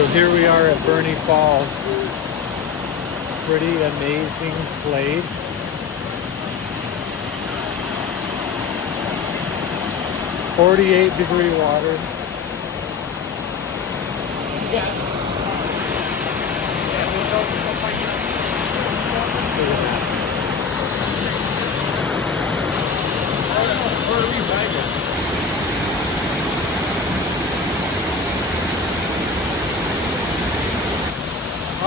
So here we are at Burney Falls. Pretty amazing place. .48-degree water.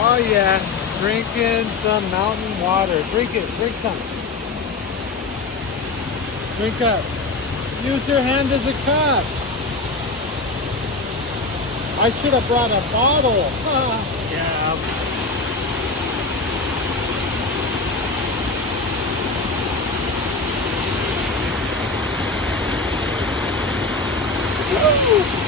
Oh yeah, drinking some mountain water. Drink it, drink some. Drink up. Use your hand as a cup. I should have brought a bottle. Yeah. Woo!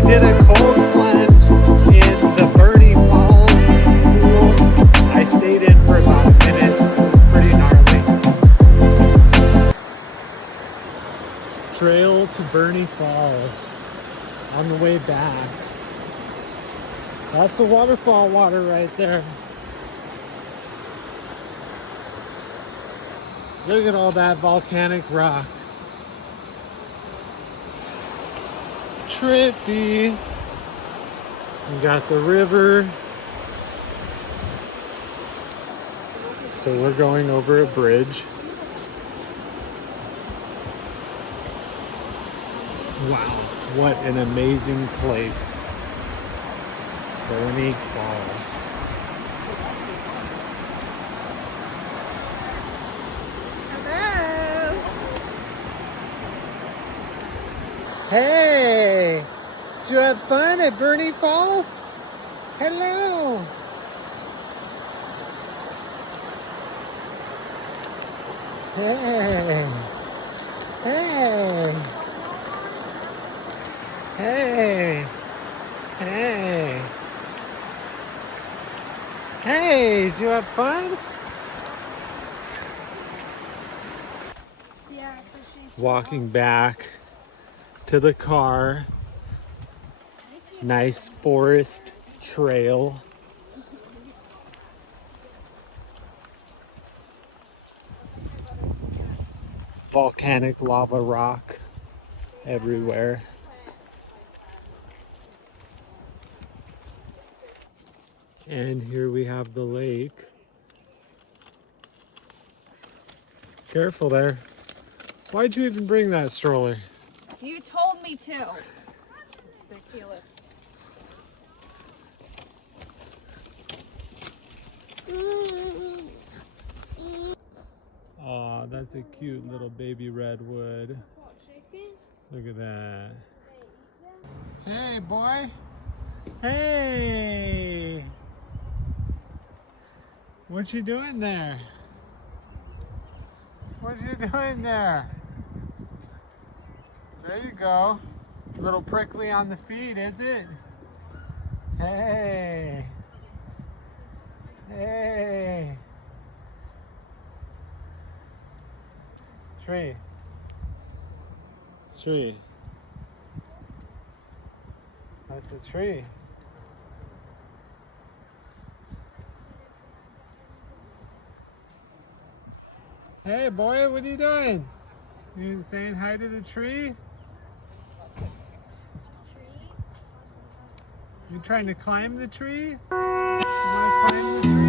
Did a cold plunge in the Burney Falls pool. I stayed in for about a minute. It was pretty gnarly. Trail to Burney Falls on the way back. That's the waterfall water right there. Look at all that volcanic rock. Trippy. You got the river. So we're going over a bridge. Wow, what an amazing place. Burney Falls. Hello. Hey, did you have fun at Burney Falls? Hello. Hey. Hey. Hey. Hey. Hey, did you have fun? Yeah, Walking back to the car. Nice forest trail. Volcanic lava rock everywhere. And here we have the lake. Careful there. Why'd you even bring that stroller? You told me to. Ridiculous. Aw, that's a cute little baby redwood. Look at that. Hey, boy. Hey. What you doing there? What you doing there? There you go. A little prickly on the feet, is it? Hey. Hey. Tree. Tree. That's a tree. Hey boy, what are you doing? You saying hi to the tree? You trying to climb the tree? You want to climb the tree?